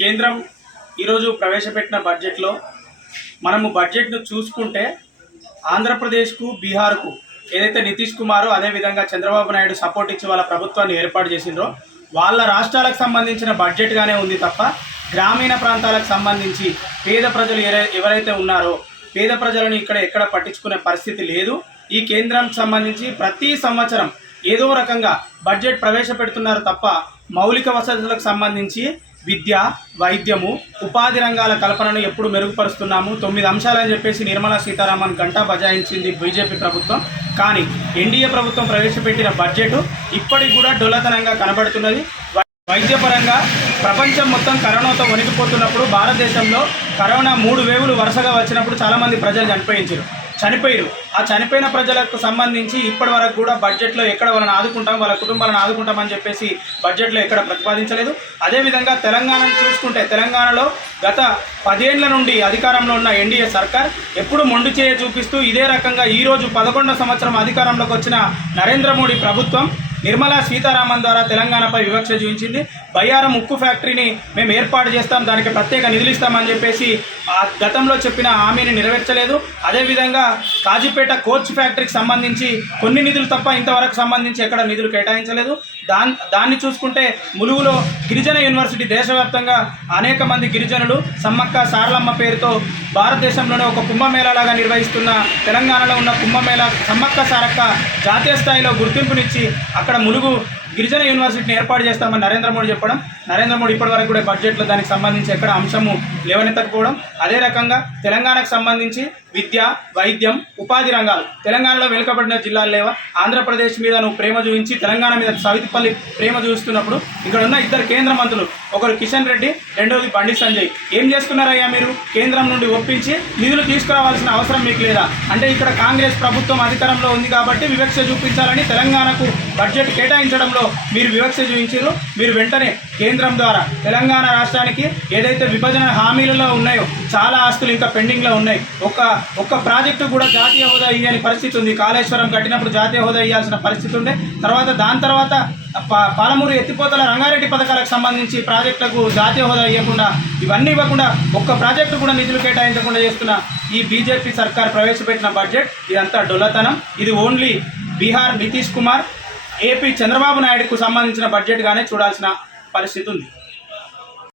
కేంద్రం ఈరోజు ప్రవేశపెట్టిన బడ్జెట్లో మనము బడ్జెట్ను చూసుకుంటే ఆంధ్రప్రదేశ్కు బీహార్కు ఏదైతే నితీష్ కుమార్ అదేవిధంగా చంద్రబాబు నాయుడు సపోర్ట్ ఇచ్చి వాళ్ళ ప్రభుత్వాన్ని ఏర్పాటు చేసిండ్రో వాళ్ళ రాష్ట్రాలకు సంబంధించిన బడ్జెట్గానే ఉంది తప్ప గ్రామీణ ప్రాంతాలకు సంబంధించి పేద ప్రజలు ఎవరైతే ఉన్నారో పేద ప్రజలను ఎక్కడ పట్టించుకునే పరిస్థితి లేదు. ఈ కేంద్రానికి సంబంధించి ప్రతి సంవత్సరం ఏదో రకంగా బడ్జెట్ ప్రవేశపెడుతున్నారు తప్ప మౌలిక వసతులకు సంబంధించి విద్య, వైద్యము, ఉపాధి రంగాల కల్పనను ఎప్పుడు మెరుగుపరుస్తున్నాము 9 అంశాలని చెప్పేసి నిర్మలా సీతారామన్ గంటా బజాయించింది బీజేపీ ప్రభుత్వం. కానీ ఎన్డీఏ ప్రభుత్వం ప్రవేశపెట్టిన బడ్జెట్ ఇప్పటికి కూడా డొల్లతనంగా కనబడుతున్నది. వైద్యపరంగా ప్రపంచం మొత్తం కరోనాతో వణికిపోతున్నప్పుడు భారతదేశంలో కరోనా 3 వేవులు వరుసగా వచ్చినప్పుడు చాలామంది ప్రజలు చనిపోయారు. ఆ చనిపోయిన ప్రజలకు సంబంధించి ఇప్పటి వరకు కూడా బడ్జెట్లో ఎక్కడ వాళ్ళని ఆదుకుంటాం, వాళ్ళ కుటుంబాలను ఆదుకుంటామని చెప్పేసి బడ్జెట్లో ఎక్కడ ప్రతిపాదించలేదు. అదేవిధంగా తెలంగాణను చూసుకుంటే తెలంగాణలో గత 10 ఏళ్ల నుండి అధికారంలో ఉన్న ఎన్డీఏ సర్కార్ ఎప్పుడు మొండి చేయ చూపిస్తూ ఇదే రకంగా ఈరోజు 11వ సంవత్సరం అధికారంలోకి వచ్చిన నరేంద్ర మోడీ ప్రభుత్వం నిర్మలా సీతారామన్ ద్వారా తెలంగాణపై వివక్ష చూపించింది. బయ్యారం ఉక్కు ఫ్యాక్టరీని మేము ఏర్పాటు చేస్తాం, దానికి ప్రత్యేక నిధులు ఇస్తామని చెప్పేసి గతంలో చెప్పిన హామీని నెరవేర్చలేదు. అదేవిధంగా కాజీపేట కోచ్ ఫ్యాక్టరీకి సంబంధించి కొన్ని నిధులు తప్ప ఇంతవరకు సంబంధించి ఎక్కడ నిధులు కేటాయించలేదు. దాన్ని చూసుకుంటే ములుగులో గిరిజన యూనివర్సిటీ దేశవ్యాప్తంగా అనేక మంది గిరిజనులు సమ్మక్క సారలమ్మ పేరుతో భారతదేశంలోనే ఒక కుంభమేళాలాగా నిర్వహిస్తున్న తెలంగాణలో ఉన్న కుంభమేళా సమ్మక్క సారక్క జాతీయ స్థాయిలో గుర్తింపునిచ్చి అక్కడ ములుగు గిరిజన యూనివర్సిటీని ఏర్పాటు చేస్తామని నరేంద్ర మోడీ చెప్పడం, నరేంద్ర మోడీ ఇప్పటివరకు కూడా బడ్జెట్లో దానికి సంబంధించి ఎక్కడ అంశము లేవనెత్తకపోవడం. అదే రకంగా తెలంగాణకు సంబంధించి విద్య, వైద్యం, ఉపాధి రంగాలు తెలంగాణలో వెనుకబడిన జిల్లాలు లేవా? ఆంధ్రప్రదేశ్ మీద నువ్వు ప్రేమ చూపించి తెలంగాణ మీద సవితిపల్లి ప్రేమ చూపిస్తున్నప్పుడు ఇక్కడ ఉన్న 2 కేంద్ర మంత్రులు, ఒకరు కిషన్ రెడ్డి, రెండోది బండి సంజయ్, ఏం చేస్తున్నారయ్యా మీరు? కేంద్రం నుండి ఒప్పించి నిధులు తీసుకురావాల్సిన అవసరం మీకు లేదా? అంటే ఇక్కడ కాంగ్రెస్ ప్రభుత్వం అధికారంలో ఉంది కాబట్టి వివక్ష చూపించాలని తెలంగాణకు బడ్జెట్ కేటాయించడంలో మీరు వివక్ష చూపించారు. మీరు వెంటనే కేంద్రం ద్వారా తెలంగాణ రాష్ట్రానికి ఏదైతే విభజన హామీలలో ఉన్నాయో చాలా ఆస్తులు ఇంకా పెండింగ్లో ఉన్నాయి. ఒక్క ప్రాజెక్టు కూడా జాతీయ హోదా ఇవ్వని పరిస్థితి ఉంది. కాళేశ్వరం కట్టినప్పుడు జాతీయ హోదా ఇవ్వాల్సిన పరిస్థితి ఉండే. దాని తర్వాత పాలమూరు ఎత్తిపోతల రంగారెడ్డి పథకాలకు సంబంధించి ప్రాజెక్టులకు జాతీయ హోదా ఇవ్వకుండా, ఇవన్నీ ఇవ్వకుండా ఒక్క ప్రాజెక్టు కూడా నిధులు కేటాయించకుండా చేస్తున్న ఈ బీజేపీ సర్కార్ ప్రవేశపెట్టిన బడ్జెట్ ఇదంతా డొల్లతనం. ఇది ఓన్లీ బీహార్ నితీష్ కుమార్, ఏపీ చంద్రబాబు నాయుడుకు సంబంధించిన బడ్జెట్గానే చూడాల్సిన పరిస్థితి ఉంది.